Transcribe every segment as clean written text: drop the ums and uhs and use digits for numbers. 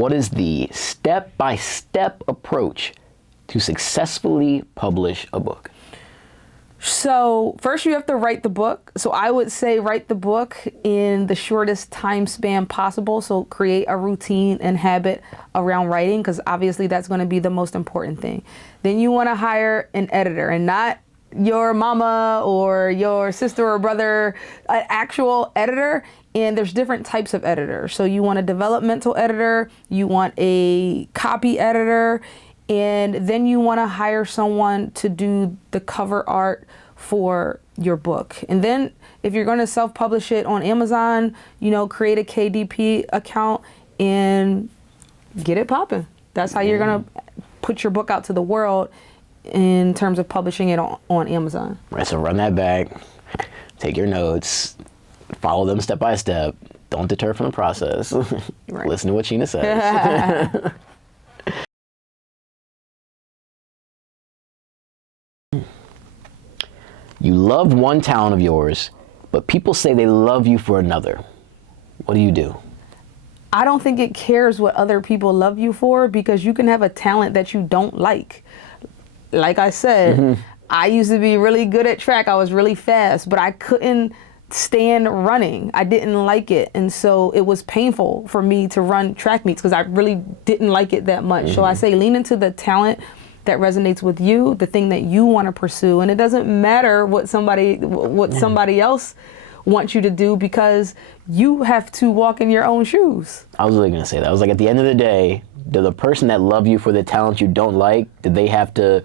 What is the step-by-step approach to successfully publish a book? So first you have to write the book. So I would say write the book in the shortest time span possible. So create a routine and habit around writing, because obviously that's going to be the most important thing. Then you want to hire an editor, and not your mama or your sister or brother, an actual editor. And there's different types of editors. So you want a developmental editor, you want a copy editor, and then you want to hire someone to do the cover art for your book. And then if you're going to self-publish it on Amazon, create a KDP account and get it popping. That's how you're going to put your book out to the world in terms of publishing it on Amazon. Right, so run that back, take your notes, follow them step by step. Don't deter from the process. Right. Listen to what Sheena says. You love one talent of yours, but people say they love you for another. What do you do? I don't think it cares what other people love you for, because you can have a talent that you don't like. Like I said, I used to be really good at track. I was really fast, but I couldn't stand running. I didn't like it. And so it was painful for me to run track meets because I really didn't like it that much. So I say lean into the talent that resonates with you, the thing that you want to pursue. And it doesn't matter what somebody else wants you to do, because you have to walk in your own shoes. I was really going to say that. I was like, at the end of the day, do the person that love you for the talent you don't like, do they have to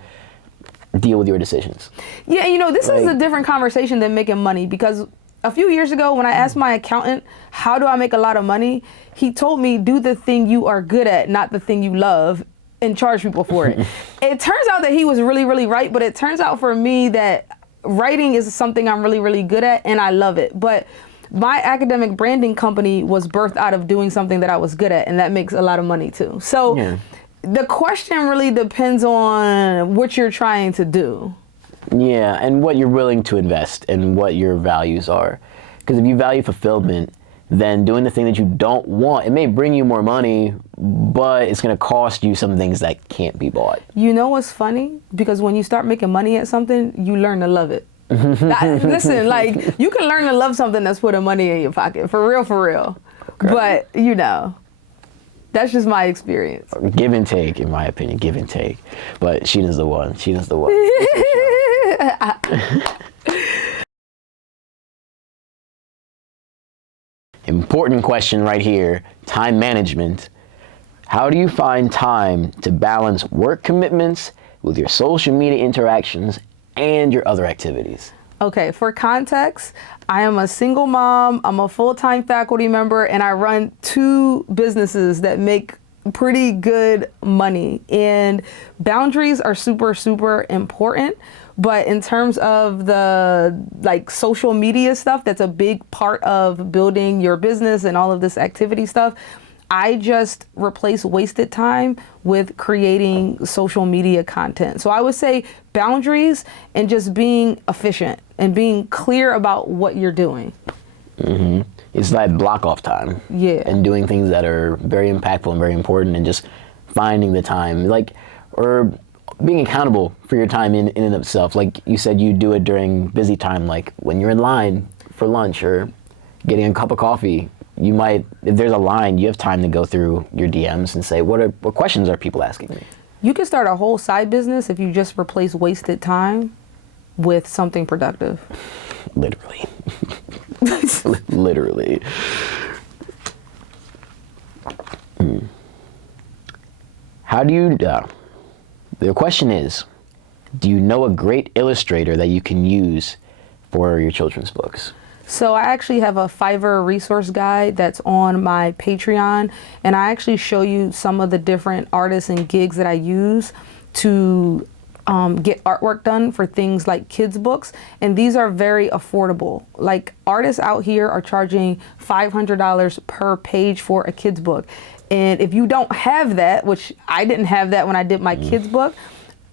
deal with your decisions? Yeah, this is a different conversation than making money, because a few years ago when I asked my accountant, how do I make a lot of money? He told me, do the thing you are good at, not the thing you love, and charge people for it. It turns out that he was really, really right, but it turns out for me that writing is something I'm really, really good at, and I love it. But my academic branding company was birthed out of doing something that I was good at, and that makes a lot of money too. So the question really depends on what you're trying to do. Yeah, and what you're willing to invest and what your values are. Because if you value fulfillment, then doing the thing that you don't want, it may bring you more money, but it's going to cost you some things that can't be bought. You know what's funny? Because when you start making money at something, you learn to love it. Listen, like, you can learn to love something that's putting money in your pocket, for real, for real. Okay. But, that's just my experience. Give and take, in my opinion, give and take. But Sheena's the one. Sheena's the one. Important question right here, time management. How do you find time to balance work commitments with your social media interactions and your other activities? Okay, for context, I am a single mom, I'm a full-time faculty member, and I run 2 businesses that make pretty good money. And boundaries are super, super important. But in terms of the social media stuff, that's a big part of building your business and all of this activity stuff. I just replace wasted time with creating social media content. So I would say boundaries and just being efficient and being clear about what you're doing. It's that block off time. Yeah. And doing things that are very impactful and very important, and just finding the time, or being accountable for your time in and of itself. Like you said, you do it during busy time, like when you're in line for lunch or getting a cup of coffee. You might, if there's a line, you have time to go through your DMs and say, what questions are people asking me? You can start a whole side business if you just replace wasted time with something productive. Literally. Literally. How do you, the question is, do you know a great illustrator that you can use for your children's books? So I actually have a Fiverr resource guide that's on my Patreon, and I actually show you some of the different artists and gigs that I use to get artwork done for things like kids books, and these are very affordable. Like, artists out here are charging $500 per page for a kids book, and if you don't have that, which I didn't have that when I did my kids book,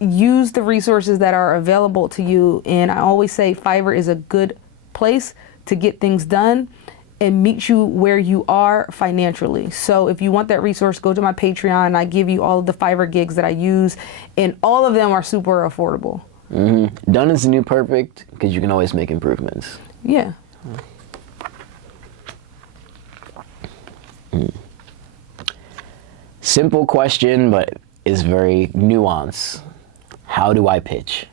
use the resources that are available to you. And I always say Fiverr is a good place to get things done. and meet you where you are financially. So if you want that resource, go to my Patreon. I give you all of the Fiverr gigs that I use, and all of them are super affordable. Done is the new perfect, because you can always make improvements. Yeah. Simple question, but is very nuanced. How do I pitch?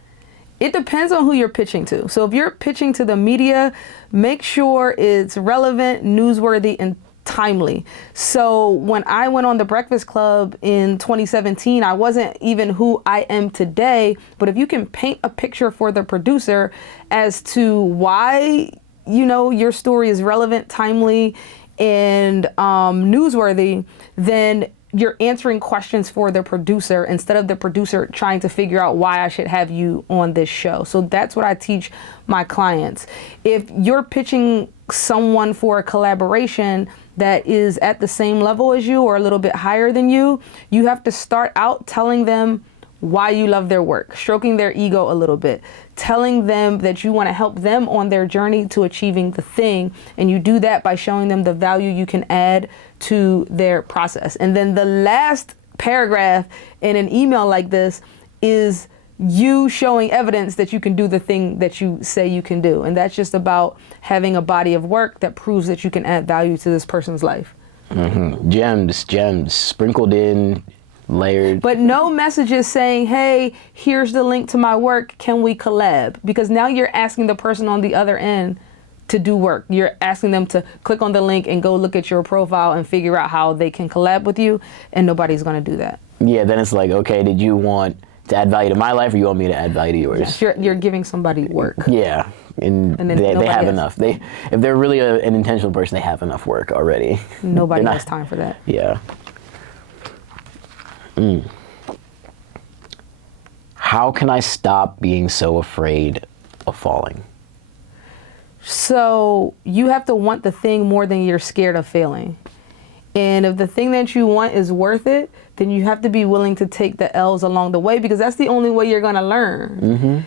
It depends on who you're pitching to. So if you're pitching to the media, make sure it's relevant, newsworthy, and timely. So when I went on The Breakfast Club in 2017, I wasn't even who I am today. But if you can paint a picture for the producer as to why, your story is relevant, timely, and newsworthy, then you're answering questions for the producer instead of the producer trying to figure out why I should have you on this show. So that's what I teach my clients. If you're pitching someone for a collaboration that is at the same level as you or a little bit higher than you, you have to start out telling them why you love their work, stroking their ego a little bit, telling them that you want to help them on their journey to achieving the thing. And you do that by showing them the value you can add to their process. And then the last paragraph in an email like this is you showing evidence that you can do the thing that you say you can do. And that's just about having a body of work that proves that you can add value to this person's life. Gems sprinkled in, layered. But no messages saying, hey, here's the link to my work, can we collab? Because now you're asking the person on the other end to do work. You're asking them to click on the link and go look at your profile and figure out how they can collab with you, and nobody's going to do that. Yeah, then it's like, okay, did you want to add value to my life, or you want me to add value to yours? Yes, you're giving somebody work. Yeah, and they have enough. If they're really an intentional person, they have enough work already. Nobody has time for that. Yeah. How can I stop being so afraid of falling? So you have to want the thing more than you're scared of failing. And if the thing that you want is worth it, then you have to be willing to take the L's along the way, because that's the only way you're going to learn.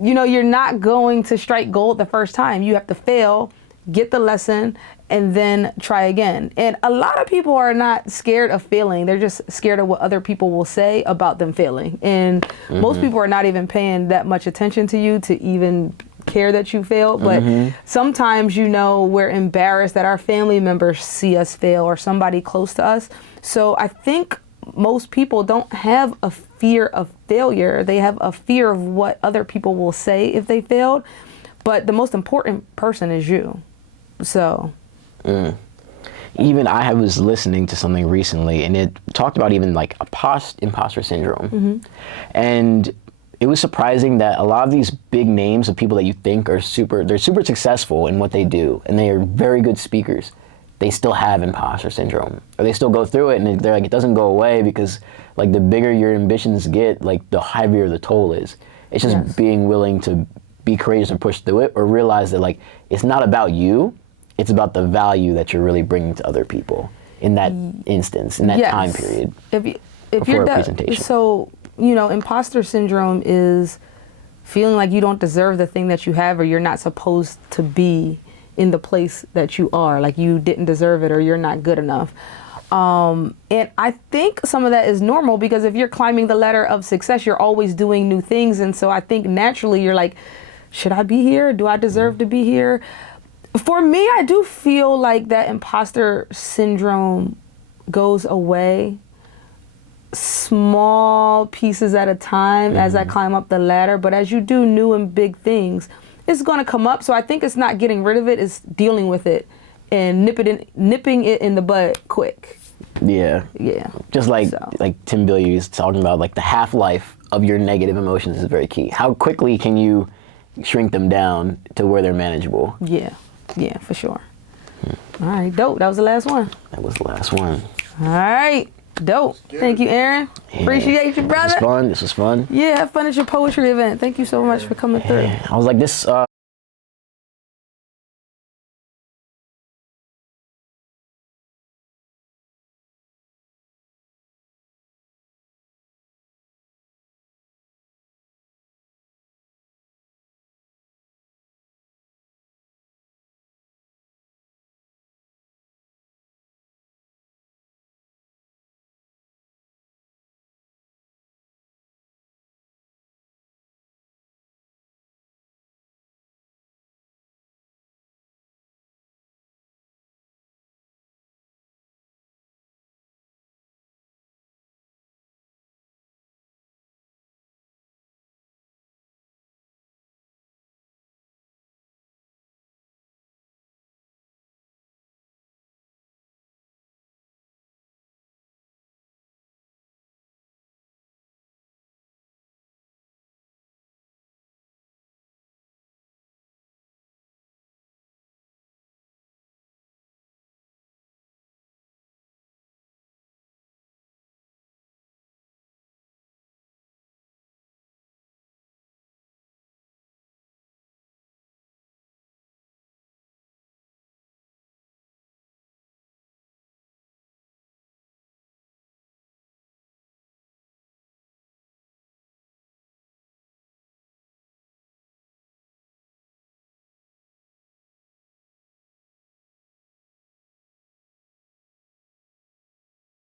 You're not going to strike gold the first time. You have to fail, get the lesson, and then try again. And a lot of people are not scared of failing. They're just scared of what other people will say about them failing. And most people are not even paying that much attention to you to even care that you failed. But sometimes, we're embarrassed that our family members see us fail, or somebody close to us. So I think most people don't have a fear of failure. They have a fear of what other people will say if they failed. But the most important person is you. So. Even I was listening to something recently, and it talked about even like imposter syndrome. And it was surprising that a lot of these big names of people that you think are they're super successful in what they do, and they are very good speakers, they still have imposter syndrome, or they still go through it, and they're like, it doesn't go away, because like the bigger your ambitions get, like the heavier the toll is. It's just being willing to be courageous and push through it, or realize that like it's not about you, it's about the value that you're really bringing to other people in that instance, in that time period. If you're presentation. So, imposter syndrome is feeling like you don't deserve the thing that you have, or you're not supposed to be in the place that you are, like you didn't deserve it, or you're not good enough. And I think some of that is normal, because if you're climbing the ladder of success, you're always doing new things. And so I think naturally you're like, should I be here? Do I deserve to be here? For me, I do feel like that imposter syndrome goes away small pieces at a time as I climb up the ladder. But as you do new and big things, it's going to come up. So I think it's not getting rid of it, it's dealing with it and nipping it in the bud quick. Yeah. Just like Tim Bilyeu is talking about, like the half-life of your negative emotions is very key. How quickly can you shrink them down to where they're manageable? Yeah, for sure. All right, dope. That was the last one. That was the last one. All right, dope. Thank you, Aaron. Yeah. Appreciate you, brother. This was fun. Yeah, have fun at your poetry event. Thank you so much for coming through. I was like, this